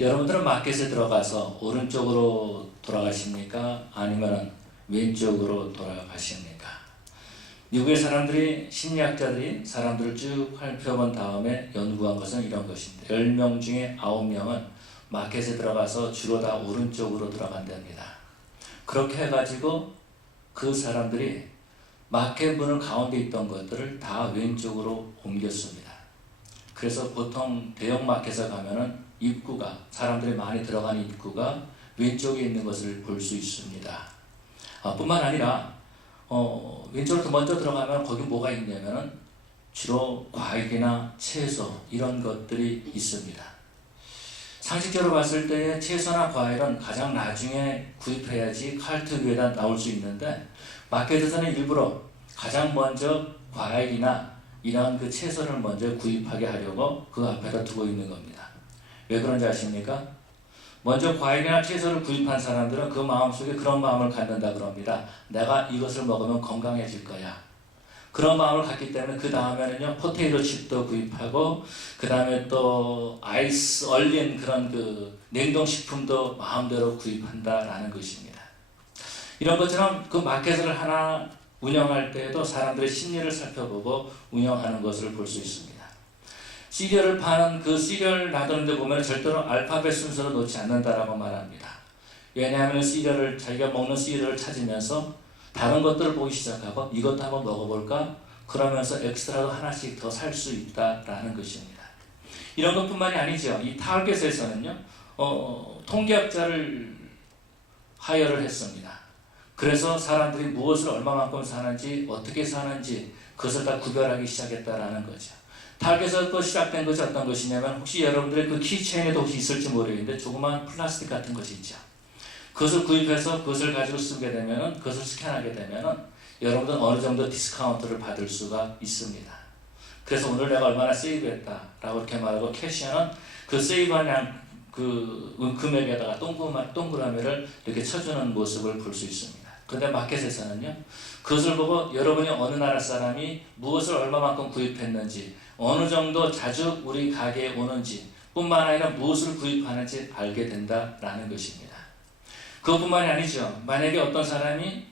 여러분들은 마켓에 들어가서 오른쪽으로 돌아가십니까? 아니면 왼쪽으로 돌아가십니까? 미국의 사람들이, 심리학자들이 사람들을 쭉 살펴본 다음에 연구한 것은 이런 것입니다. 10명 중에 9명은 마켓에 들어가서 주로 다 오른쪽으로 들어간답니다. 그렇게 해가지고 그 사람들이 마켓 문을 가운데 있던 것들을 다 왼쪽으로 옮겼습니다. 그래서 보통 대형 마켓에 가면은 입구가, 사람들이 많이 들어가는 입구가 왼쪽에 있는 것을 볼 수 있습니다. 뿐만 아니라 왼쪽으로 먼저 들어가면 거기 뭐가 있냐면은 주로 과일이나 채소 이런 것들이 있습니다. 상식적으로 봤을 때 채소나 과일은 가장 나중에 구입해야지 카트 위에다 나올 수 있는데, 마켓에서는 일부러 가장 먼저 과일이나 이런 그 채소를 먼저 구입하게 하려고 그 앞에다 두고 있는 겁니다. 왜 그런지 아십니까? 먼저 과일이나 채소를 구입한 사람들은 그 마음속에 그런 마음을 갖는다 그럽니다. 내가 이것을 먹으면 건강해질 거야. 그런 마음을 갖기 때문에 그 다음에는요, 포테이토 칩도 구입하고, 그 다음에 또 아이스 얼린 그런 그 냉동식품도 마음대로 구입한다라는 것입니다. 이런 것처럼 그 마켓을 하나 운영할 때에도 사람들의 심리를 살펴보고 운영하는 것을 볼 수 있습니다. 시리얼을 파는 그 시리얼 놔두는 데 보면 절대로 알파벳 순서로 놓지 않는다라고 말합니다. 왜냐하면 자기가 먹는 시리얼을 찾으면서 다른 것들을 보기 시작하고 이것도 한번 먹어볼까? 그러면서 엑스트라도 하나씩 더 살 수 있다라는 것입니다. 이런 것뿐만이 아니죠. 이 타겟에서는요, 통계학자를 하여를 했습니다. 그래서 사람들이 무엇을 얼마만큼 사는지, 어떻게 사는지 그것을 다 구별하기 시작했다라는 거죠. 타겟에서 시작된 것이 어떤 것이냐면, 혹시 여러분들의 그 키체인에도 혹시 있을지 모르겠는데 조그만 플라스틱 같은 것이 있죠. 그것을 구입해서 그것을 가지고 쓰게 되면은, 그것을 스캔하게 되면은 여러분들은 어느 정도 디스카운트를 받을 수가 있습니다. 그래서 오늘 내가 얼마나 세이브했다라고 이렇게 말하고, 캐시어는 그 세이브한 그 금액에다가 동그라미를 이렇게 쳐주는 모습을 볼 수 있습니다. 그런데 마켓에서는요, 그것을 보고 여러분이 어느 나라 사람이 무엇을 얼마만큼 구입했는지, 어느 정도 자주 우리 가게에 오는지 뿐만 아니라 무엇을 구입하는지 알게 된다라는 것입니다. 그것뿐만이 아니죠. 만약에 어떤 사람이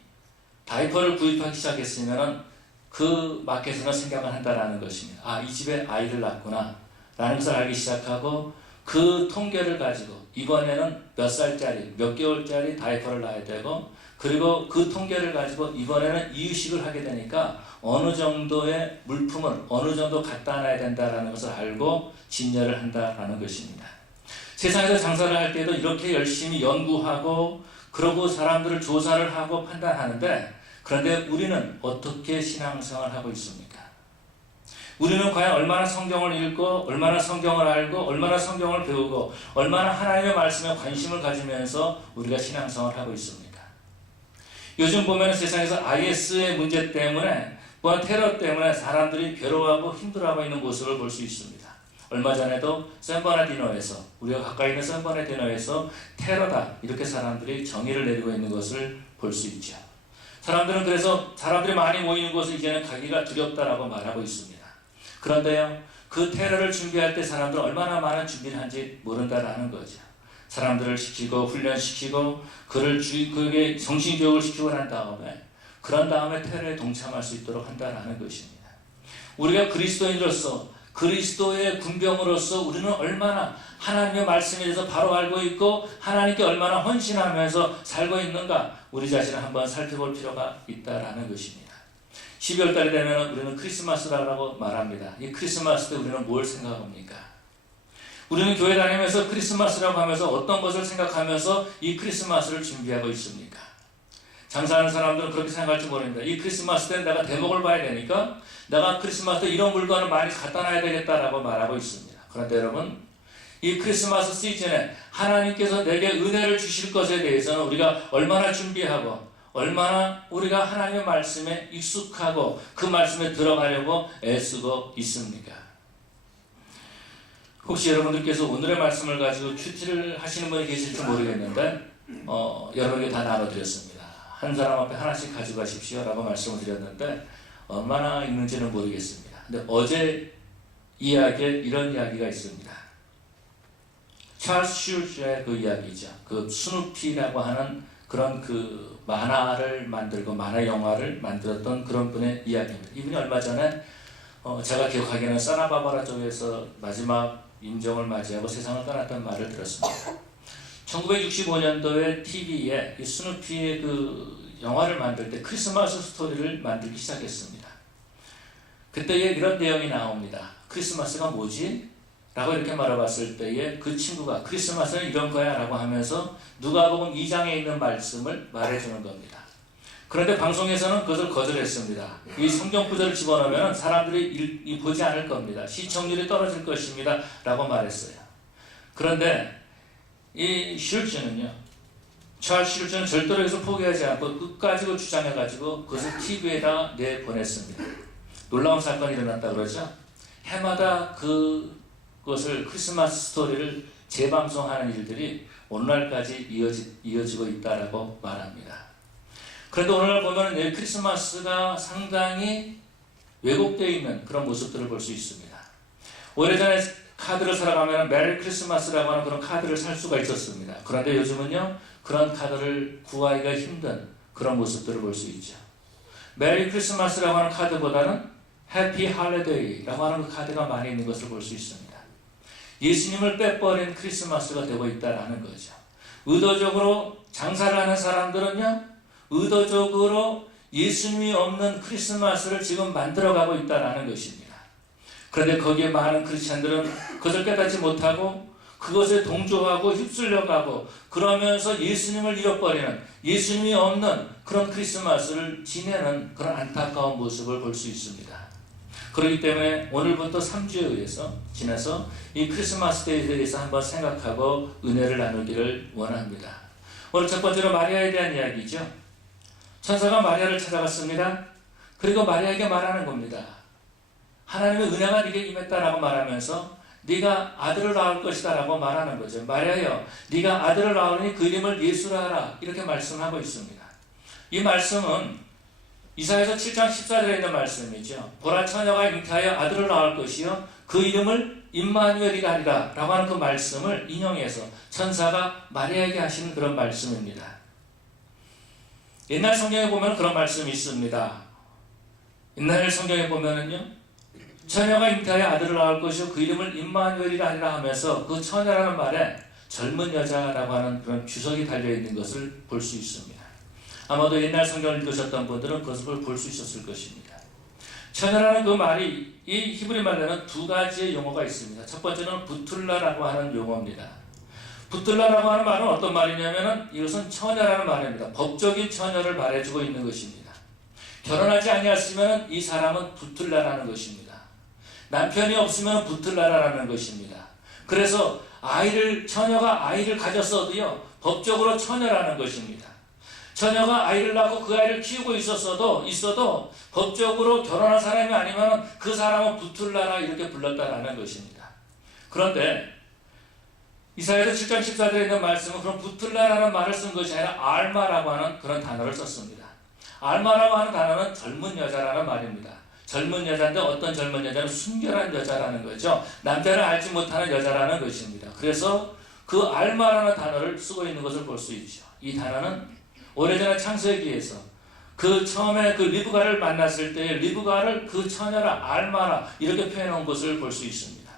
다이퍼를 구입하기 시작했으면 그 마켓에서 생각을 한다라는 것입니다. 이 집에 아이를 낳구나 라는 것을 알기 시작하고, 그 통계를 가지고 이번에는 몇 살짜리, 몇 개월짜리 다이퍼를 놔야 되고, 그리고 그 통계를 가지고 이번에는 이유식을 하게 되니까 어느 정도의 물품을 어느 정도 갖다 놔야 된다라는 것을 알고 진열을 한다라는 것입니다. 세상에서 장사를 할 때도 이렇게 열심히 연구하고, 그러고 사람들을 조사를 하고 판단하는데, 그런데 우리는 어떻게 신앙생활을 하고 있습니까? 우리는 과연 얼마나 성경을 읽고, 얼마나 성경을 알고, 얼마나 성경을 배우고, 얼마나 하나님의 말씀에 관심을 가지면서 우리가 신앙생활을 하고 있습니까? 요즘 보면 세상에서 IS의 문제 때문에, 또한 테러 때문에 사람들이 괴로워하고 힘들어하고 있는 모습을 볼 수 있습니다. 얼마 전에도 샌버나디노에서, 우리가 가까이 있는 샌버나디노에서 테러다 이렇게 사람들이 정의를 내리고 있는 것을 볼 수 있죠. 사람들은 그래서 사람들이 많이 모이는 곳에 이제는 가기가 두렵다라고 말하고 있습니다. 그런데요, 그 테러를 준비할 때 사람들은 얼마나 많은 준비를 한지 모른다라는 거죠. 사람들을 시키고 훈련시키고 그게 정신교육을 시키고 난 다음에, 그런 다음에 테러에 동참할 수 있도록 한다라는 것입니다. 우리가 그리스도인으로서, 그리스도의 군병으로서 우리는 얼마나 하나님의 말씀에 대해서 바로 알고 있고 하나님께 얼마나 헌신하면서 살고 있는가, 우리 자신을 한번 살펴볼 필요가 있다라는 것입니다. 12월 달이 되면 우리는 크리스마스라고 말합니다. 이 크리스마스 때 우리는 뭘 생각합니까? 우리는 교회 다니면서 크리스마스라고 하면서 어떤 것을 생각하면서 이 크리스마스를 준비하고 있습니까? 장사하는 사람들은 그렇게 생각할지 모릅니다. 이 크리스마스 때는 내가 대목을 봐야 되니까 내가 크리스마스 때 이런 물건을 많이 갖다 놔야 되겠다라고 말하고 있습니다. 그런데 여러분, 이 크리스마스 시즌에 하나님께서 내게 은혜를 주실 것에 대해서는 우리가 얼마나 준비하고, 얼마나 우리가 하나님의 말씀에 익숙하고 그 말씀에 들어가려고 애쓰고 있습니까? 혹시 여러분들께서 오늘의 말씀을 가지고 큐티를 하시는 분이 계실지 모르겠는데, 여러분에게 다 나눠드렸습니다. 한 사람 앞에 하나씩 가져가십시오 라고 말씀을 드렸는데, 얼마나 있는지는 모르겠습니다. 근데 어제 이야기에 이런 이야기가 있습니다. 찰스 슐즈의 그 이야기죠. 그 스누피라고 하는 그런 그 만화를 만들고 만화 영화를 만들었던 그런 분의 이야기입니다. 이분이 얼마 전에 제가 기억하기에는 사나바바라 쪽에서 마지막 임종을 맞이하고 세상을 떠났던 말을 들었습니다. 1965년도에 TV에 이 스누피의 그 영화를 만들 때 크리스마스 스토리를 만들기 시작했습니다. 그때에 이런 내용이 나옵니다. 크리스마스가 뭐지? 라고 이렇게 말해봤을 때에 그 친구가 크리스마스는 이런 거야 라고 하면서 누가복음 2장에 있는 말씀을 말해주는 겁니다. 그런데 방송에서는 그것을 거절했습니다. 이 성경 구절을 집어넣으면 사람들이 보지 않을 겁니다. 시청률이 떨어질 것입니다 라고 말했어요. 그런데 이 슐즈는요, 찰스 슐즈는 절대로 여기서 포기하지 않고 끝까지 주장해가지고 그것을 TV에다 내보냈습니다. 놀라운 사건이 일어났다 그러죠. 해마다 그것을 크리스마스 스토리를 재방송하는 일들이 오늘날까지 이어지고 있다라고 말합니다. 그런데 오늘날 보면 이 크리스마스가 상당히 왜곡되어 있는 그런 모습들을 볼 수 있습니다. 오래전에 카드를 사러 가면 메리 크리스마스라고 하는 그런 카드를 살 수가 있었습니다. 그런데 요즘은요, 그런 카드를 구하기가 힘든 그런 모습들을 볼 수 있죠. 메리 크리스마스라고 하는 카드보다는 해피 할리데이라고 하는 그 카드가 많이 있는 것을 볼 수 있습니다. 예수님을 빼버린 크리스마스가 되고 있다는 거죠. 의도적으로 장사를 하는 사람들은요, 의도적으로 예수님이 없는 크리스마스를 지금 만들어가고 있다는 것입니다. 그런데 거기에 많은 크리스찬들은 그것을 깨닫지 못하고 그것에 동조하고 휩쓸려가고 그러면서 예수님을 잃어버리는, 예수님이 없는 그런 크리스마스를 지내는 그런 안타까운 모습을 볼 수 있습니다. 그렇기 때문에 오늘부터 3주에 지나서 이 크리스마스 데이에 대해서 한번 생각하고 은혜를 나누기를 원합니다. 오늘 첫 번째로 마리아에 대한 이야기죠. 천사가 마리아를 찾아갔습니다. 그리고 마리아에게 말하는 겁니다. 하나님의 은혜가 네게 임했다라고 말하면서 네가 아들을 낳을 것이다 라고 말하는 거죠. 마리아여, 네가 아들을 낳으니 그 이름을 예수라 하라, 이렇게 말씀하고 있습니다. 이 말씀은 이사야서 7장 14절에 있는 말씀이죠. 보라, 처녀가 잉태하여 아들을 낳을 것이요 그 이름을 임마누엘이라 하리라 라고 하는 그 말씀을 인용해서 천사가 마리아에게 하시는 그런 말씀입니다. 옛날 성경에 보면 그런 말씀이 있습니다. 옛날 성경에 보면은요, 처녀가 잉태하여 아들을 낳을 것이요 그 이름을 임마누엘이라 하리라 하면서 그 처녀라는 말에 젊은 여자라고 하는 그런 주석이 달려있는 것을 볼 수 있습니다. 아마도 옛날 성경을 읽으셨던 분들은 그것을 볼 수 있었을 것입니다. 처녀라는 그 말이 이 히브리 말에는 두 가지의 용어가 있습니다. 첫 번째는 부툴라라고 하는 용어입니다. 부툴라라고 하는 말은 어떤 말이냐면은 이것은 처녀라는 말입니다. 법적인 처녀를 말해주고 있는 것입니다. 결혼하지 아니했으면 이 사람은 부툴라라는 것입니다. 남편이 없으면 부툴라라는 것입니다. 그래서 처녀가 아이를 가졌어도요, 법적으로 처녀라는 것입니다. 처녀가 아이를 낳고 그 아이를 키우고 있어도 법적으로 결혼한 사람이 아니면 그 사람은 부툴라라 이렇게 불렀다라는 것입니다. 그런데 이사야서 7장 14절에 있는 말씀은 그런 부툴라라는 말을 쓴 것이 아니라 알마라고 하는 그런 단어를 썼습니다. 알마라고 하는 단어는 젊은 여자라는 말입니다. 젊은 여자인데 어떤 젊은 여자는 순결한 여자라는 거죠. 남자를 알지 못하는 여자라는 것입니다. 그래서 그 알마라는 단어를 쓰고 있는 것을 볼 수 있죠. 이 단어는 오래전에 창세기에서 그 처음에 그 리브가를 만났을 때 리브가를 그 처녀라, 알마라 이렇게 표현한 것을 볼 수 있습니다.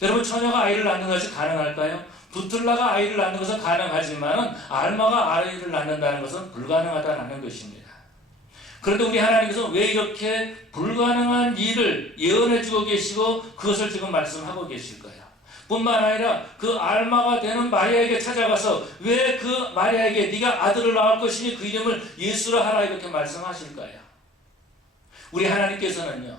여러분, 처녀가 아이를 낳는 것이 가능할까요? 부툴라가 아이를 낳는 것은 가능하지만 알마가 아이를 낳는다는 것은 불가능하다는 것입니다. 그런데 우리 하나님께서 왜 이렇게 불가능한 일을 예언해주고 계시고 그것을 지금 말씀하고 계실까요? 뿐만 아니라 그 알마가 되는 마리아에게 찾아가서 왜 그 마리아에게 네가 아들을 낳을 것이니 그 이름을 예수라 하라 이렇게 말씀하실까요? 우리 하나님께서는요,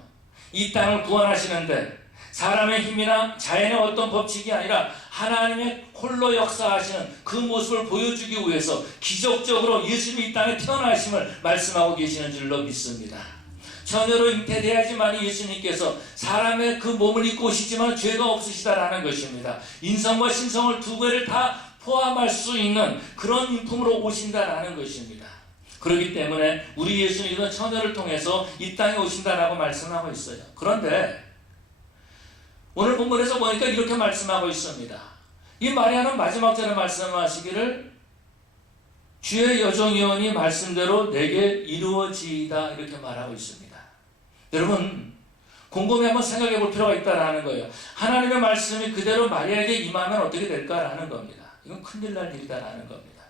이 땅을 구원하시는데 사람의 힘이나 자연의 어떤 법칙이 아니라 하나님의 홀로 역사하시는 그 모습을 보여주기 위해서 기적적으로 예수님이 이 땅에 태어나심을 말씀하고 계시는 줄로 믿습니다. 처녀로 잉태돼야지만 예수님께서 사람의 그 몸을 입고 오시지만 죄가 없으시다라는 것입니다. 인성과 신성을 두 개를 다 포함할 수 있는 그런 인품으로 오신다라는 것입니다. 그렇기 때문에 우리 예수님은 처녀를 통해서 이 땅에 오신다라고 말씀하고 있어요. 그런데 오늘 본문에서 보니까 이렇게 말씀하고 있습니다. 이 마리아는 마지막 절에 말씀하시기를 주의 여종이오니 말씀대로 내게 이루어지이다 이렇게 말하고 있습니다. 여러분 곰곰이 한번 생각해 볼 필요가 있다는 거예요. 하나님의 말씀이 그대로 마리아에게 임하면 어떻게 될까라는 겁니다. 이건 큰일 날 일이다라는 겁니다.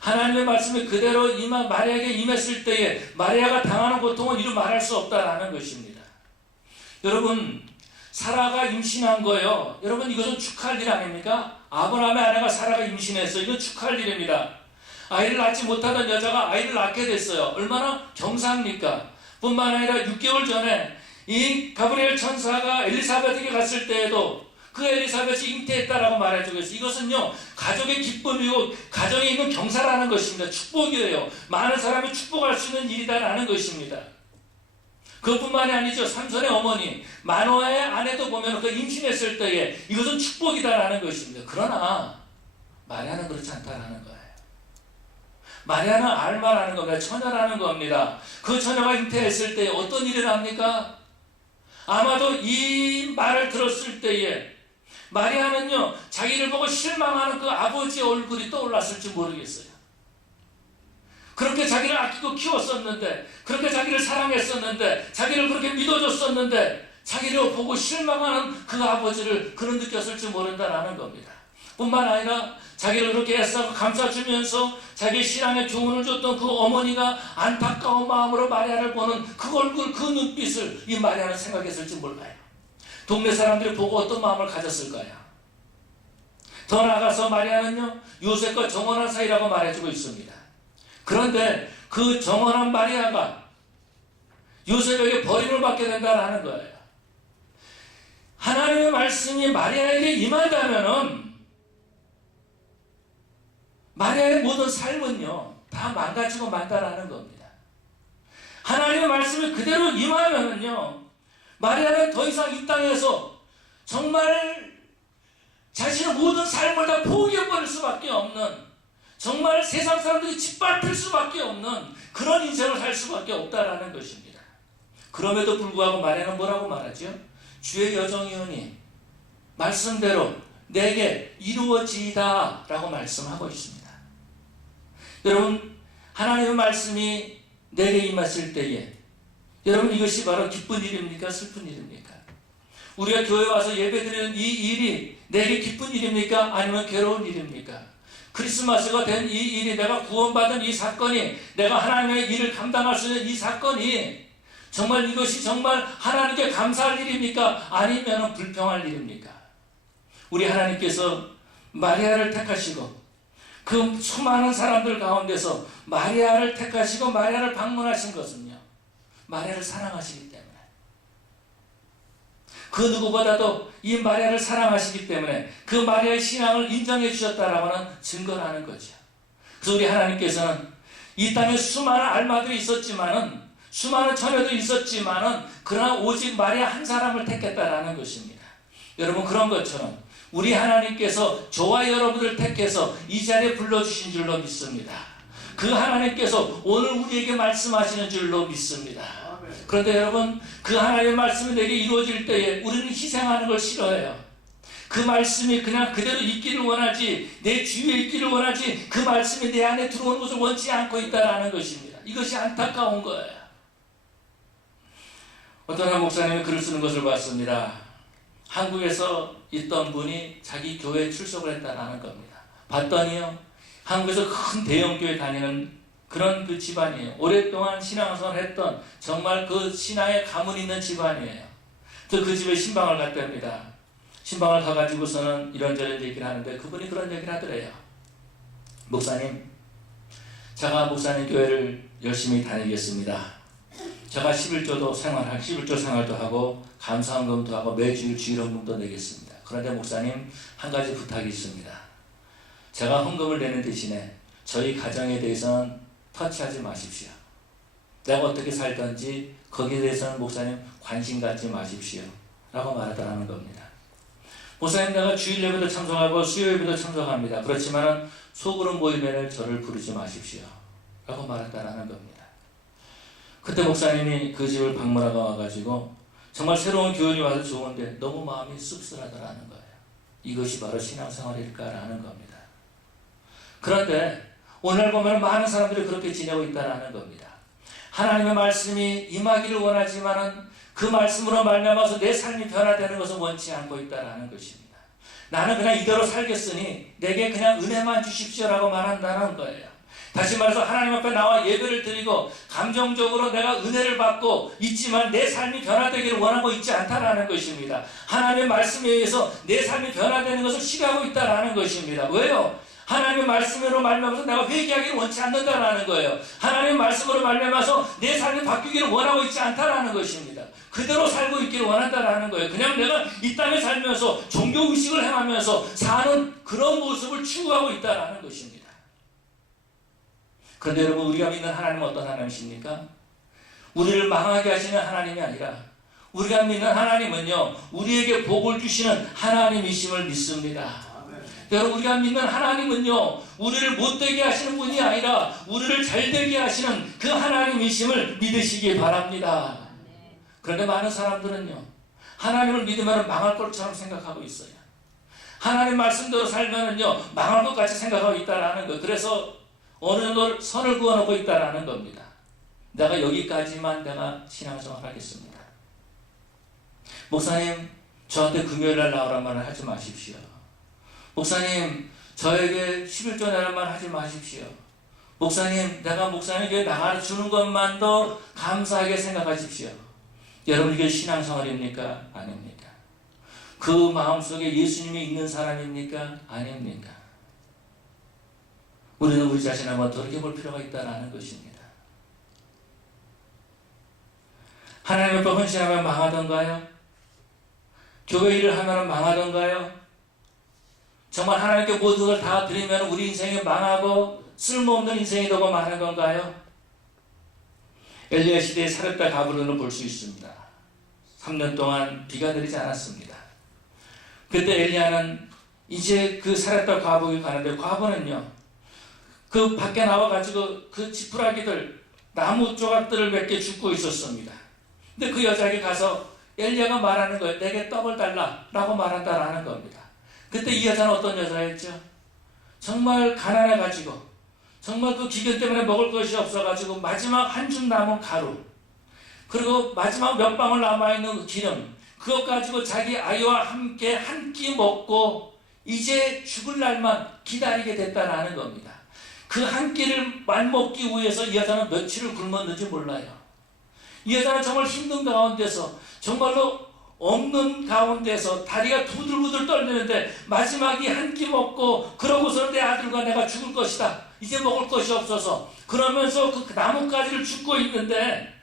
하나님의 말씀이 그대로 마리아에게 임했을 때에 마리아가 당하는 고통은 이루 말할 수 없다라는 것입니다. 여러분 사라가 임신한 거예요. 여러분 이것은 축하할 일 아닙니까? 아브라함의 아내가 사라가 임신했어요. 이건 축하할 일입니다. 아이를 낳지 못하던 여자가 아이를 낳게 됐어요. 얼마나 경사입니까? 뿐만 아니라 6개월 전에 이 가브리엘 천사가 엘리사벳에게 갔을 때에도 그 엘리사벳이 잉태했다라고 말해주고 있어요. 이것은요 가족의 기쁨이고 가정에 있는 경사라는 것입니다. 축복이에요. 많은 사람이 축복할 수 있는 일이다라는 것입니다. 그것뿐만이 아니죠. 삼손의 어머니 마노아의 아내도 보면 그 임신했을 때에 이것은 축복이다라는 것입니다. 그러나 마리아는 그렇지 않다라는 거예요. 마리아는 알마라는 겁니다. 처녀라는 겁니다. 그 처녀가 잉태했을 때 어떤 일이 납니까? 아마도 이 말을 들었을 때에 마리아는요 자기를 보고 실망하는 그 아버지의 얼굴이 떠올랐을지 모르겠어요. 그렇게 자기를 아끼고 키웠었는데, 그렇게 자기를 사랑했었는데, 자기를 그렇게 믿어줬었는데 자기를 보고 실망하는 그 아버지를 그런 느꼈을지 모른다라는 겁니다. 뿐만 아니라 자기를 그렇게 애써서 감싸주면서 자기 신앙에 교훈을 줬던 그 어머니가 안타까운 마음으로 마리아를 보는 그 얼굴, 그 눈빛을 이 마리아는 생각했을지 몰라요. 동네 사람들이 보고 어떤 마음을 가졌을까요? 더 나아가서 마리아는요 요셉과 정혼한 사이라고 말해주고 있습니다. 그런데 그 정혼한 마리아가 요셉에게 버림을 받게 된다는 거예요. 하나님의 말씀이 마리아에게 임한다면은 마리아의 모든 삶은요 다 망가지고 만다라는 겁니다. 하나님의 말씀이 그대로 임하면은요 마리아는 더 이상 이 땅에서 정말 자신의 모든 삶을 다 포기해버릴 수밖에 없는, 정말 세상 사람들이 짓밟힐 수밖에 없는 그런 인생을 살 수밖에 없다라는 것입니다. 그럼에도 불구하고 마리아는 뭐라고 말하죠? 주의 여종이오니 말씀대로 내게 이루어지이다 라고 말씀하고 있습니다. 여러분 하나님의 말씀이 내게 임했을 때에 여러분 이것이 바로 기쁜 일입니까? 슬픈 일입니까? 우리가 교회 와서 예배드리는 이 일이 내게 기쁜 일입니까? 아니면 괴로운 일입니까? 크리스마스가 된 이 일이, 내가 구원받은 이 사건이, 내가 하나님의 일을 감당할 수 있는 이 사건이 정말 이것이 정말 하나님께 감사할 일입니까? 아니면 불평할 일입니까? 우리 하나님께서 마리아를 택하시고 그 수많은 사람들 가운데서 마리아를 택하시고 마리아를 방문하신 것은요 마리아를 사랑하시기 때문에, 그 누구보다도 이 마리아를 사랑하시기 때문에 그 마리아의 신앙을 인정해 주셨다라고 하는 증거라는 거죠. 그래서 우리 하나님께서는 이 땅에 수많은 알마들이 있었지만은, 수많은 처녀들이 있었지만은 그러나 오직 마리아 한 사람을 택했다라는 것입니다. 여러분 그런 것처럼 우리 하나님께서 저와 여러분을 택해서 이 자리에 불러주신 줄로 믿습니다. 그 하나님께서 오늘 우리에게 말씀하시는 줄로 믿습니다. 그런데 여러분 그 하나님의 말씀이 내게 이루어질 때에 우리는 희생하는 걸 싫어해요. 그 말씀이 그냥 그대로 있기를 원하지, 내 주위에 있기를 원하지, 그 말씀이 내 안에 들어오는 것을 원치 않고 있다는 것입니다. 이것이 안타까운 거예요. 어떤 한 목사님이 글을 쓰는 것을 봤습니다. 한국에서 있던 분이 자기 교회에 출석을 했다는 겁니다. 봤더니요 한국에서 큰 대형교회 다니는 그런 그 집안이에요. 오랫동안 신앙생활을 했던 정말 그 신앙에 가문 있는 집안이에요. 그래서 그 집에 신방을 갔답니다. 신방을 가가지고서는 이런저런 얘기를 하는데 그분이 그런 얘기를 하더래요. 목사님, 제가 목사님 교회를 열심히 다니겠습니다. 제가 11조 생활도 하고 감사헌금도 하고 매주일 주일헌금도 내겠습니다. 그런데 목사님 한 가지 부탁이 있습니다. 제가 헌금을 내는 대신에 저희 가정에 대해서는 터치하지 마십시오. 내가 어떻게 살던지 거기에 대해서는 목사님 관심 갖지 마십시오 라고 말하더라는 겁니다. 목사님 내가 주일 예배도 참석하고 수요 예배도 참석합니다. 그렇지만 소그룹 모임에는 저를 부르지 마십시오 라고 말했다는 겁니다. 그때 목사님이 그 집을 방문하고 와가지고 정말 새로운 교인이 와서 좋은데 너무 마음이 씁쓸하더라는 거예요. 이것이 바로 신앙생활일까라는 겁니다. 그런데 오늘 보면 많은 사람들이 그렇게 지내고 있다는 겁니다. 하나님의 말씀이 임하기를 원하지만은 그 말씀으로 말미암아서 내 삶이 변화되는 것을 원치 않고 있다는 것입니다. 나는 그냥 이대로 살겠으니 내게 그냥 은혜만 주십시오라고 말한다는 거예요. 다시 말해서 하나님 앞에 나와 예배를 드리고 감정적으로 내가 은혜를 받고 있지만 내 삶이 변화되기를 원하고 있지 않다라는 것입니다. 하나님의 말씀에 의해서 내 삶이 변화되는 것을 싫어하고 있다라는 것입니다. 왜요? 하나님의 말씀으로 말미암아서 내가 회개하기를 원치 않는다라는 거예요. 하나님의 말씀으로 말미암아서 내 삶이 바뀌기를 원하고 있지 않다라는 것입니다. 그대로 살고 있기를 원한다라는 거예요. 그냥 내가 이 땅에 살면서 종교의식을 행하면서 사는 그런 모습을 추구하고 있다라는 것입니다. 그런데 여러분, 우리가 믿는 하나님은 어떤 하나님이십니까? 우리를 망하게 하시는 하나님이 아니라 우리가 믿는 하나님은요, 우리에게 복을 주시는 하나님이심을 믿습니다. 여러분, 우리가 믿는 하나님은요, 우리를 못되게 하시는 분이 아니라 우리를 잘되게 하시는 그 하나님이심을 믿으시기 바랍니다. 그런데 많은 사람들은요, 하나님을 믿으면 망할 것처럼 생각하고 있어요. 하나님 말씀대로 살면은요, 망할 것 같이 생각하고 있다라는 거. 그래서 어느 정도 선을 그어놓고 있다라는 겁니다. 내가 여기까지만 내가 신앙생활 하겠습니다. 목사님, 저한테 금요일날 나오란 말을 하지 마십시오. 목사님, 저에게 11조 내란 말 하지 마십시오. 목사님, 내가 목사님에게 나가주는 것만도 감사하게 생각하십시오. 여러분, 이게 신앙생활입니까? 아닙니까? 그 마음속에 예수님이 있는 사람입니까? 아닙니까? 우리는 우리 자신을 한번 돌이켜볼 필요가 있다는 것입니다. 하나님 앞에 헌신하면 망하던가요? 교회 일을 하면 망하던가요? 정말 하나님께 모든 걸 다 드리면 우리 인생이 망하고 쓸모없는 인생이 되고 마는 건가요? 엘리야 시대의 사렙다 가브론을 볼 수 있습니다. 3년 동안 비가 내리지 않았습니다. 그때 엘리야는 이제 그 사렙다 과부에 가는데, 과부는요, 그 밖에 나와가지고 그 지푸라기들, 나무 조각들을 몇 개 줍고 있었습니다. 근데 그 여자에게 가서 엘리야가 말하는 거예요. 내게 떡을 달라 라고 말한다라는 겁니다. 그때 이 여자는 어떤 여자였죠? 정말 가난해가지고, 정말 그 기근 때문에 먹을 것이 없어가지고 마지막 한 줌 남은 가루, 그리고 마지막 몇 방울 남아있는 그 기름, 그것 가지고 자기 아이와 함께 한 끼 먹고 이제 죽을 날만 기다리게 됐다라는 겁니다. 그 한 끼를 말먹기 위해서 이 여자는 며칠을 굶었는지 몰라요. 이 여자는 정말 힘든 가운데서, 정말로 없는 가운데서 다리가 부들부들 떨리는데 마지막에 한 끼 먹고, 그러고서는 내 아들과 내가 죽을 것이다, 이제 먹을 것이 없어서, 그러면서 그 나뭇가지를 줍고 있는데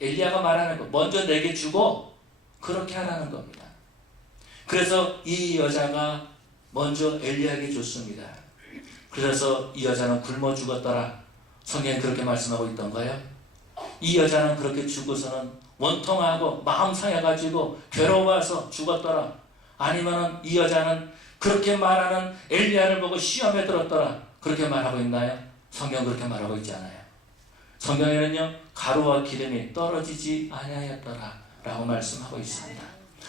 엘리야가 말하는 거, 먼저 내게 주고 그렇게 하라는 겁니다. 그래서 이 여자가 먼저 엘리야에게 줬습니다. 그래서 이 여자는 굶어 죽었더라. 성경이 그렇게 말씀하고 있던가요? 이 여자는 그렇게 죽어서는 원통하고 마음 상해가지고 괴로워서 죽었더라. 아니면은 이 여자는 그렇게 말하는 엘리야를 보고 시험에 들었더라. 그렇게 말하고 있나요? 성경 그렇게 말하고 있지 않아요. 성경에는요, 가루와 기름이 떨어지지 아니하였더라 라고 말씀하고 있습니다.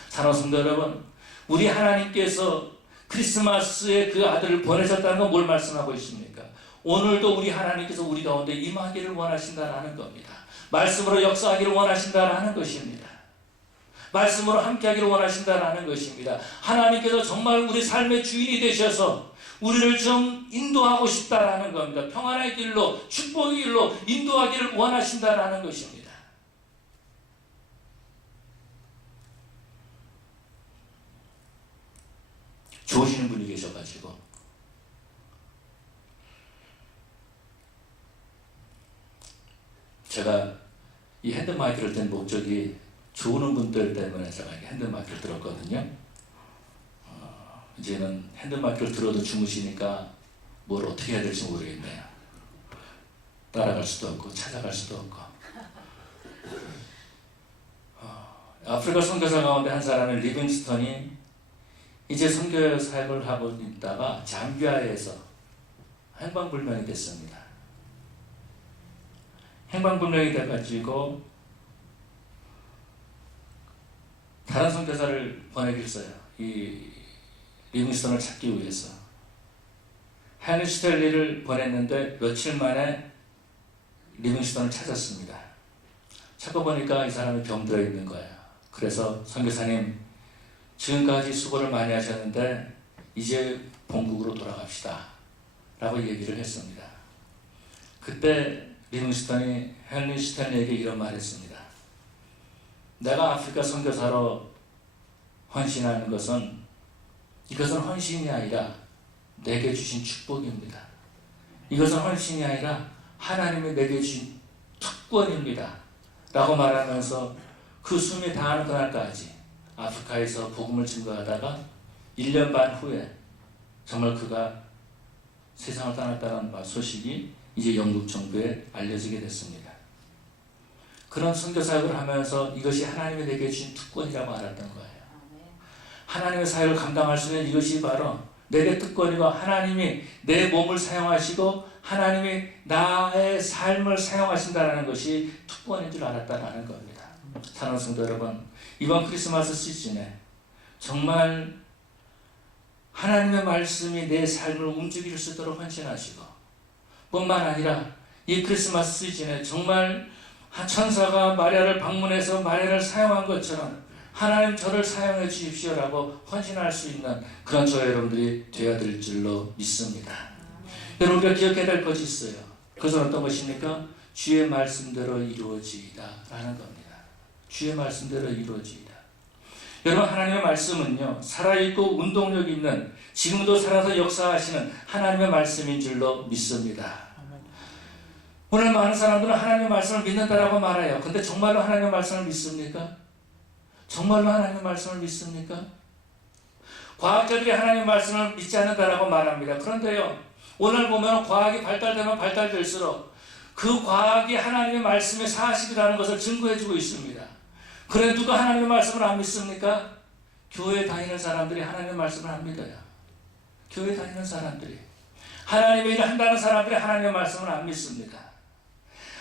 사랑하는 성도 여러분, 우리 하나님께서 크리스마스에 그 아들을 보내셨다는 건 뭘 말씀하고 있습니까? 오늘도 우리 하나님께서 우리 가운데 임하기를 원하신다라는 겁니다. 말씀으로 역사하기를 원하신다라는 것입니다. 말씀으로 함께하기를 원하신다라는 것입니다. 하나님께서 정말 우리 삶의 주인이 되셔서 우리를 좀 인도하고 싶다라는 겁니다. 평안의 길로, 축복의 길로 인도하기를 원하신다라는 것입니다. 좋으시는 분이 계셔가지고 제가 이 핸드마이크를 든 목적이 좋은 분들 때문에 제가 핸드마이크를 들었거든요. 이제는 핸드마이크를 들어도 주무시니까 뭘 어떻게 해야 될지 모르겠네요. 따라갈 수도 없고 찾아갈 수도 없고. 아프리카 선교사 가운데 한 사람은 리빙스턴이 이제 선교 사역을 하고 있다가 잠비아에서 행방불명이 됐습니다. 행방불명이 돼가지고 다른 선교사를 보내겠어요. 이 리빙스턴을 찾기 위해서 헨리 스탠리를 보냈는데 며칠 만에 리빙스턴을 찾았습니다. 찾고 보니까 이 사람이 병들어 있는 거예요. 그래서 선교사님, 지금까지 수고를 많이 하셨는데 이제 본국으로 돌아갑시다 라고 얘기를 했습니다. 그때 리빙스턴이 헨리 스탠리에게 이런 말을 했습니다. 내가 아프리카 선교사로 헌신하는 것은 이것은 헌신이 아니라 내게 주신 축복입니다. 이것은 헌신이 아니라 하나님이 내게 주신 특권입니다 라고 말하면서 그 숨이 다하는 그날까지 아프리카에서 복음을 증거하다가 1년 반 후에 정말 그가 세상을 떠났다는 소식이 이제 영국 정부에 알려지게 됐습니다. 그런 선교사역을 하면서 이것이 하나님이 내게 주신 특권이라고 알았던 거예요. 하나님의 사역을 감당할 수 있는 이것이 바로 내게 특권이고 하나님이 내 몸을 사용하시고 하나님이 나의 삶을 사용하신다는 것이 특권인 줄 알았다는 겁니다. 사랑하는 성도 여러분, 이번 크리스마스 시즌에 정말 하나님의 말씀이 내 삶을 움직일 수 있도록 헌신하시고 뿐만 아니라 이 크리스마스 시즌에 정말 천사가 마리아를 방문해서 마리아를 사용한 것처럼 하나님 저를 사용해 주십시오라고 헌신할 수 있는 그런 저와 여러분들이 되어야 될 줄로 믿습니다. 여러분, 우리가 기억해야 될 것이 있어요. 그것은 어떤 것입니까? 주의 말씀대로 이루어지이다 라는 겁니다. 주의 말씀대로 이루어지이다. 여러분, 하나님의 말씀은요, 살아있고 운동력 있는, 지금도 살아서 역사하시는 하나님의 말씀인 줄로 믿습니다. 오늘 많은 사람들은 하나님의 말씀을 믿는다라고 말해요. 근데 정말로 하나님의 말씀을 믿습니까? 정말로 하나님의 말씀을 믿습니까? 과학자들이 하나님의 말씀을 믿지 않는다라고 말합니다. 그런데요, 오늘 보면 과학이 발달되면 발달될수록 그 과학이 하나님의 말씀의 사실이라는 것을 증거해주고 있습니다. 그래, 누가 하나님의 말씀을 안 믿습니까? 교회 다니는 사람들이 하나님의 말씀을 안 믿어요. 교회 다니는 사람들이. 하나님의 일을 한다는 사람들이 하나님의 말씀을 안 믿습니다.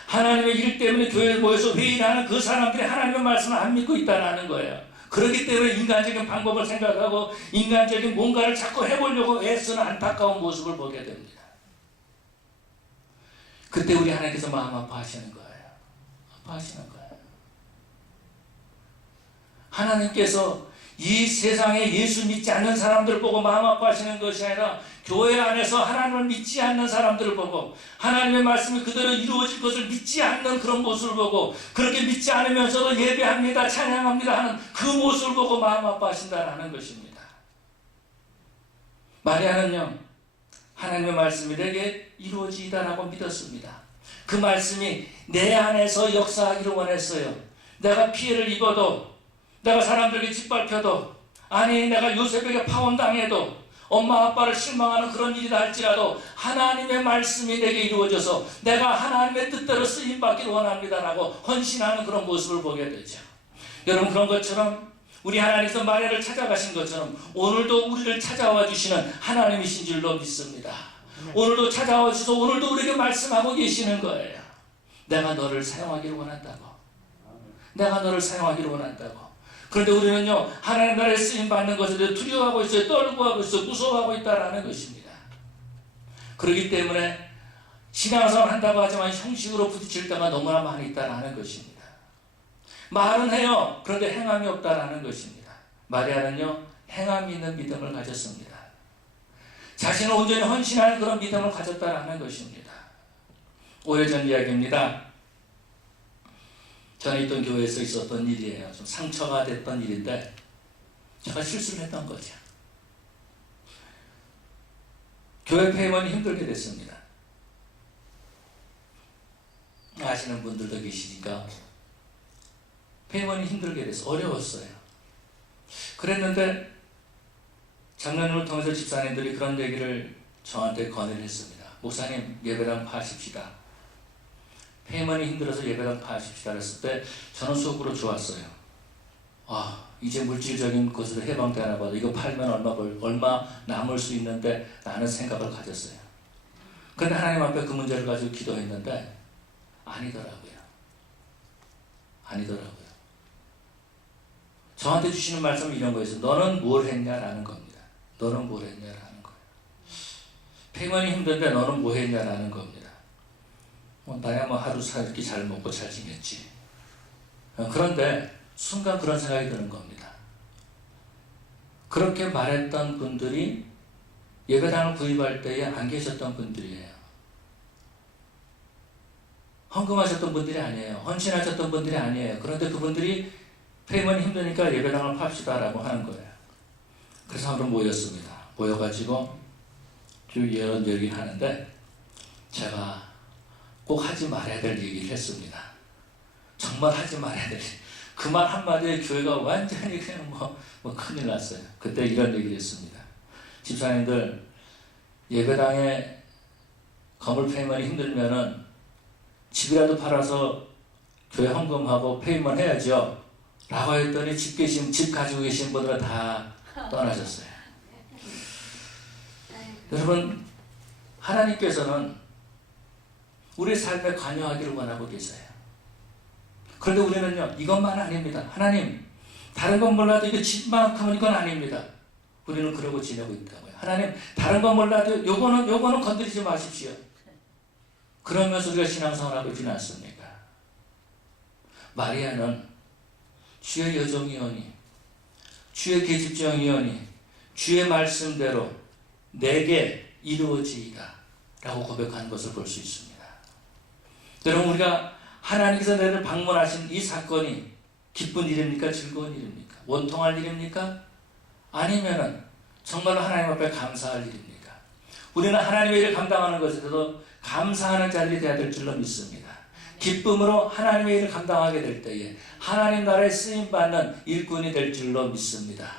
하나님의 일 때문에 교회에 모여서 회의하는 그 사람들이 하나님의 말씀을 안 믿고 있다는 거예요. 그렇기 때문에 인간적인 방법을 생각하고 인간적인 뭔가를 자꾸 해보려고 애쓰는 안타까운 모습을 보게 됩니다. 그때 우리 하나님께서 마음 아파하시는 거예요. 아파하시는 거예요. 하나님께서 이 세상에 예수 믿지 않는 사람들을 보고 마음 아파하시는 것이 아니라 교회 안에서 하나님을 믿지 않는 사람들을 보고 하나님의 말씀이 그대로 이루어질 것을 믿지 않는 그런 모습을 보고 그렇게 믿지 않으면서도 예배합니다, 찬양합니다 하는 그 모습을 보고 마음 아파하신다는 것입니다. 마리아는요, 하나님의 말씀이 내게 이루어지다라고 믿었습니다. 그 말씀이 내 안에서 역사하기를 원했어요. 내가 피해를 입어도, 내가 사람들에게 짓밟혀도, 아니 내가 요셉에게 파혼당해도, 엄마 아빠를 실망하는 그런 일이다 할지라도 하나님의 말씀이 내게 이루어져서 내가 하나님의 뜻대로 쓰임받기를 원합니다라고 헌신하는 그런 모습을 보게 되죠. 여러분, 그런 것처럼 우리 하나님께서 마리아를 찾아가신 것처럼 오늘도 우리를 찾아와 주시는 하나님이신 줄로 믿습니다. 오늘도 찾아와 주셔서 오늘도 우리에게 말씀하고 계시는 거예요. 내가 너를 사용하기를 원한다고. 내가 너를 사용하기를 원한다고. 그런데 우리는요, 하나님 나라에 쓰임받는 것에 대해 두려워하고 있어요. 떨고 하고 있어요. 무서워하고 있다라는 것입니다. 그렇기 때문에 신앙생활 한다고 하지만 형식으로 부딪힐 때가 너무나 많이 있다라는 것입니다. 말은 해요. 그런데 행함이 없다라는 것입니다. 마리아는요, 행함이 있는 믿음을 가졌습니다. 자신을 온전히 헌신하는 그런 믿음을 가졌다라는 것입니다. 5일 전 이야기입니다. 전에 있던 교회에서 있었던 일이에요. 좀 상처가 됐던 일인데 제가 실수를 했던 거죠. 교회 폐임원이 힘들게 됐습니다. 아시는 분들도 계시니까 폐임원이 힘들게 돼서 어려웠어요. 그랬는데 장로님을 통해서 집사님들이 그런 얘기를 저한테 건의를 했습니다. 목사님, 예배당 파십시다. 폐임원이 힘들어서 예배당 파십시다 했을 때 저는 속으로 좋았어요. 이제 물질적인 것으로 해방되나 봐도 이거 팔면 얼마 남을 수 있는데 라는 생각을 가졌어요. 그런데 하나님 앞에 그 문제를 가지고 기도했는데 아니더라고요. 저한테 주시는 말씀은 이런 거였어요. 너는 뭘 했냐라는 겁니다. 너는 뭘 했냐라는 거예요. 폐먼이 힘든데 너는 뭐 했냐라는 겁니다. 나야 뭐 하루 살기 잘 먹고 잘 지냈지. 그런데 순간 그런 생각이 드는 겁니다. 그렇게 말했던 분들이 예배당을 구입할 때에 안 계셨던 분들이에요. 헌금하셨던 분들이 아니에요. 헌신하셨던 분들이 아니에요. 그런데 그분들이 페이먼이 힘드니까 예배당을 팝시다라고 하는 거예요. 그래서 한번 모였습니다. 모여가지고 쭉 이런 얘기를 하는데 제가 꼭 하지 말아야 될 얘기를 했습니다. 정말 하지 말아야 될 그 말 한마디에 교회가 완전히 그냥 뭐 큰일 났어요. 그때 이런 얘기를 했습니다. 집사님들 예배당에 건물 페이먼이 힘들면은 집이라도 팔아서 교회 헌금하고 페이먼 해야죠. 라고 했더니 집 가지고 계신 분들은 다 떠나셨어요. 여러분, 하나님께서는 우리 삶에 관여하기를 원하고 계세요. 그런데 우리는요, 이것만 아닙니다. 하나님, 다른 건 몰라도 이거 집만큼은 이건 아닙니다. 우리는 그러고 지내고 있다고요. 하나님, 다른 건 몰라도 요거는 건드리지 마십시오. 그러면서 우리가 신앙생활하고 있지는 않습니까? 마리아는 주의 여종이오니, 주의 계집종이오니, 주의 말씀대로 내게 이루어지이다 라고 고백하는 것을 볼 수 있습니다. 여러분, 우리가 하나님께서 너를 방문하신 이 사건이 기쁜 일입니까? 즐거운 일입니까? 원통할 일입니까? 아니면은 정말로 하나님 앞에 감사할 일입니까? 우리는 하나님의 일을 감당하는 것에서도 감사하는 자들이 되어야 될 줄로 믿습니다. 기쁨으로 하나님의 일을 감당하게 될 때에 하나님 나라에 쓰임받는 일꾼이 될 줄로 믿습니다.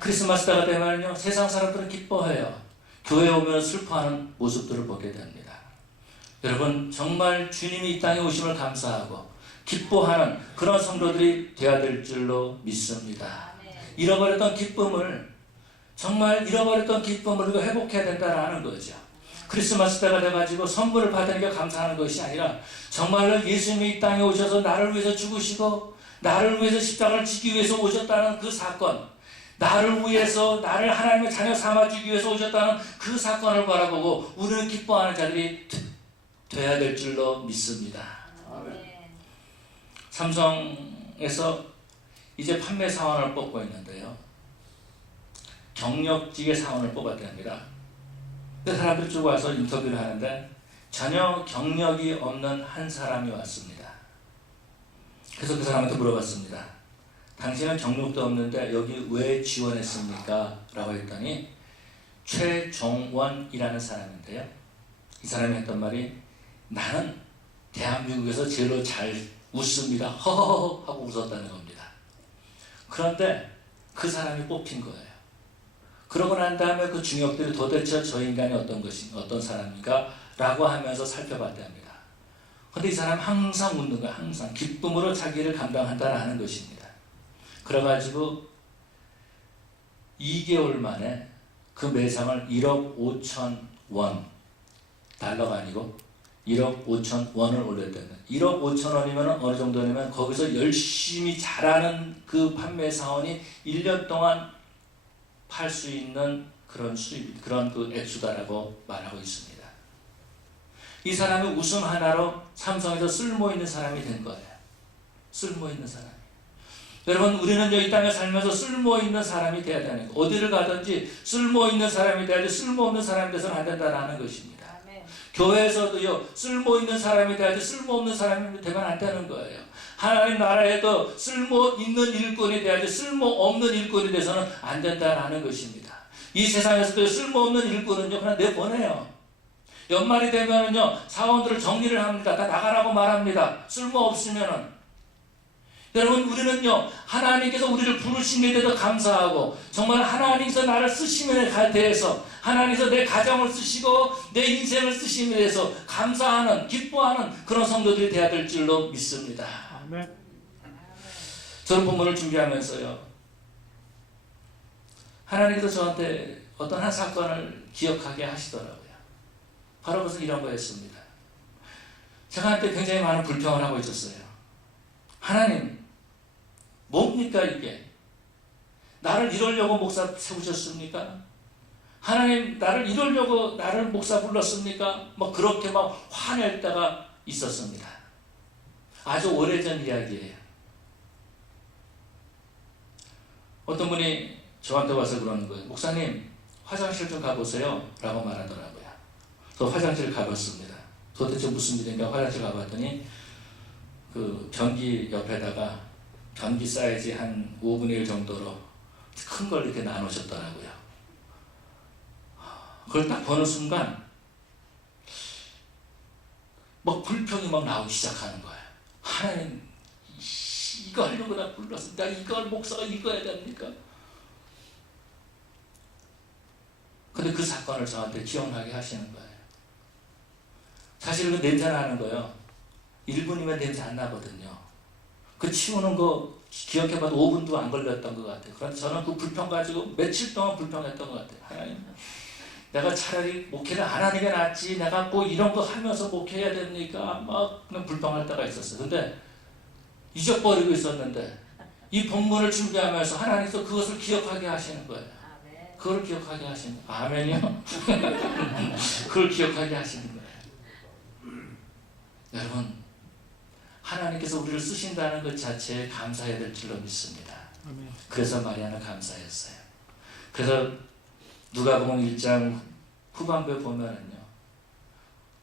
크리스마스 때가 되면요, 세상 사람들은 기뻐해요. 교회에 오면 슬퍼하는 모습들을 보게 됩니다. 여러분, 정말 주님이 이 땅에 오심을 감사하고 기뻐하는 그런 성도들이 되어야 될 줄로 믿습니다. 잃어버렸던 기쁨을, 정말 잃어버렸던 기쁨을 우리가 회복해야 된다는 거죠. 크리스마스 때가 돼가지고 선물을 받으니까 감사하는 것이 아니라 정말로 예수님이 이 땅에 오셔서 나를 위해서 죽으시고 나를 위해서 십자가를 지기 위해서 오셨다는 그 사건, 나를 위해서 나를 하나님의 자녀 삼아주기 위해서 오셨다는 그 사건을 바라보고 우리는 기뻐하는 자들이 돼야 될 줄로 믿습니다. 삼성에서 이제 판매 사원을 뽑고 있는데요, 경력직의 사원을 뽑았답니다. 그 사람들이 쭉 와서 인터뷰를 하는데 전혀 경력이 없는 한 사람이 왔습니다. 그래서 그 사람한테 물어봤습니다. 당신은 경력도 없는데 여기 왜 지원했습니까? 라고 했더니 최종원이라는 사람인데요, 이 사람이 했던 말이 나는 대한민국에서 제일로 잘 웃습니다. 허허허 하고 웃었다는 겁니다. 그런데 그 사람이 뽑힌 거예요. 그러고 난 다음에 그 중역들이 도대체 저 인간이 어떤 사람인가? 라고 하면서 살펴봤답니다. 그런데 이 사람은 항상 웃는 거예요. 항상 기쁨으로 자기를 감당한다는 것입니다. 그래가지고 2개월 만에 그 매상을 1억 5천 원, 달러가 아니고 1억 5천 원을 올렸다는, 1억 5천 원이면 어느 정도냐면 거기서 열심히 잘하는 그 판매 사원이 1년 동안 팔 수 있는 그런 수입, 그런 그 액수다라고 말하고 있습니다. 이 사람이 웃음 하나로 삼성에서 쓸모 있는 사람이 된 거예요. 쓸모 있는 사람이. 여러분, 우리는 이 땅에 살면서 쓸모 있는 사람이 되어야 되는 거. 어디를 가든지 쓸모 있는 사람이 돼야지 쓸모 없는 사람이 돼서는 안 된다는 것입니다. 교회에서도요, 쓸모 있는 사람이 돼야지 쓸모 없는 사람이 되면 안 되는 거예요. 하나님 나라에도 쓸모 있는 일꾼이 돼야지 쓸모 없는 일꾼이 돼서는 안 된다는 것입니다. 이 세상에서도 쓸모 없는 일꾼은요, 그냥 내보내요. 연말이 되면은요, 사원들을 정리를 합니다. 다 나가라고 말합니다. 쓸모 없으면은. 여러분, 우리는요, 하나님께서 우리를 부르신 데 대해서 감사하고 정말 하나님께서 나를 쓰심에 대해서, 하나님께서 내 가정을 쓰시고 내 인생을 쓰심에 대해서 감사하는, 기뻐하는 그런 성도들이 되어야 될 줄로 믿습니다. 아멘. 저는 본문을 준비하면서요, 하나님께서 저한테 어떤 한 사건을 기억하게 하시더라고요. 바로 그것은 이런 거였습니다. 제가 한때 굉장히 많은 불평을 하고 있었어요. 하나님, 뭡니까 이게? 나를 이러려고 목사 세우셨습니까? 하나님 나를 이러려고 나를 목사 불렀습니까? 뭐 그렇게 막 화낼 때가 있었습니다. 아주 오래전 이야기예요. 어떤 분이 저한테 와서 그러는 거예요. 목사님 화장실 좀 가보세요 라고 말하더라고요. 저 화장실 가봤습니다. 도대체 무슨 일인가 화장실 가봤더니 그 변기 옆에다가 변기 사이즈 한 5분의 1 정도로 큰 걸 이렇게 나누셨더라고요. 그걸 딱 보는 순간 막 불평이 막 나오기 시작하는 거예요. 하나님 이거 하려고 나 불렀어. 나 이걸 목사가 이거 해야 됩니까? 근데 그 사건을 저한테 기억나게 하시는 거예요. 사실 그 냄새 나는 거요. 1분이면 냄새 안 나거든요. 그 치우는 거 기억해봐도 5분도 안 걸렸던 것 같아요. 그런데 저는 그 불평 가지고 며칠 동안 불평했던 것 같아요. 하나님, 내가 차라리 목회를 안 하는 게 낫지. 내가 꼭 이런 거 하면서 목회해야 됩니까? 막 그냥 불평할 때가 있었어요. 근데 잊어버리고 있었는데 이 본문을 준비하면서 하나님께서 그것을 기억하게 하시는 거예요. 그걸 기억하게 하시는 거예요. 아멘이요? 그걸 기억하게 하시는 거예요. 여러분, 하나님께서 우리를 쓰신다는 것 자체에 감사해야 될 줄로 믿습니다. 그래서 마리아는 감사했어요. 그래서 누가복음 1장 후반부에 보면은요,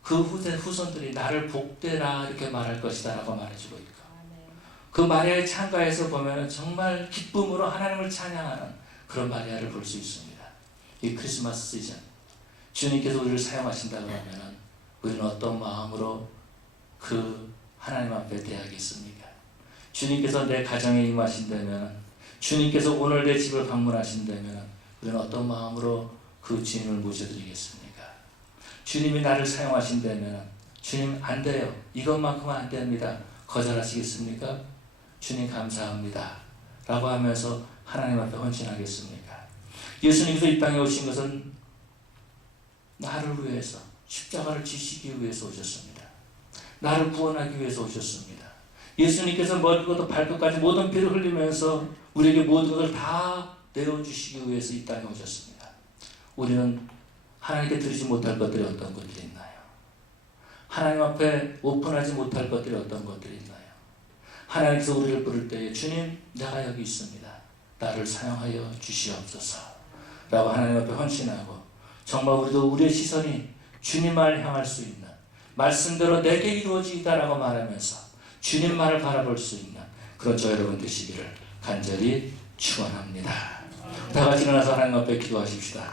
그 후손들이 나를 복되라 이렇게 말할 것이다 라고 말해주고 있고, 그 마리아의 창가에서 보면은 정말 기쁨으로 하나님을 찬양하는 그런 마리아를 볼 수 있습니다. 이 크리스마스 시즌 주님께서 우리를 사용하신다고 하면은 우리는 어떤 마음으로 그 하나님 앞에 대하겠습니까? 주님께서 내 가정에 임하신다면, 주님께서 오늘 내 집을 방문하신다면 우리는 어떤 마음으로 그 주님을 모셔드리겠습니까? 주님이 나를 사용하신다면, 주님 안 돼요, 이것만큼은 안 됩니다, 거절하시겠습니까? 주님 감사합니다 라고 하면서 하나님 앞에 헌신하겠습니까? 예수님께서 이 땅에 오신 것은 나를 위해서 십자가를 지시기 위해서 오셨습니다. 나를 구원하기 위해서 오셨습니다. 예수님께서 머리부터 발끝까지 모든 피를 흘리면서 우리에게 모든 것을 다 내어주시기 위해서 이 땅에 오셨습니다. 우리는 하나님께 드리지 못할 것들이 어떤 것들이 있나요? 하나님 앞에 오픈하지 못할 것들이 어떤 것들이 있나요? 하나님께서 우리를 부를 때에 주님 내가 여기 있습니다, 나를 사용하여 주시옵소서 라고 하나님 앞에 헌신하고, 정말 우리도 우리의 시선이 주님만을 향할 수 있는, 말씀대로 내게 이루어지이다 라고 말하면서 주님만을 바라볼 수 있는 그런 저 여러분 되시기를 간절히 축원합니다. 다 같이 일어나서 하나님 앞에 기도하십시다.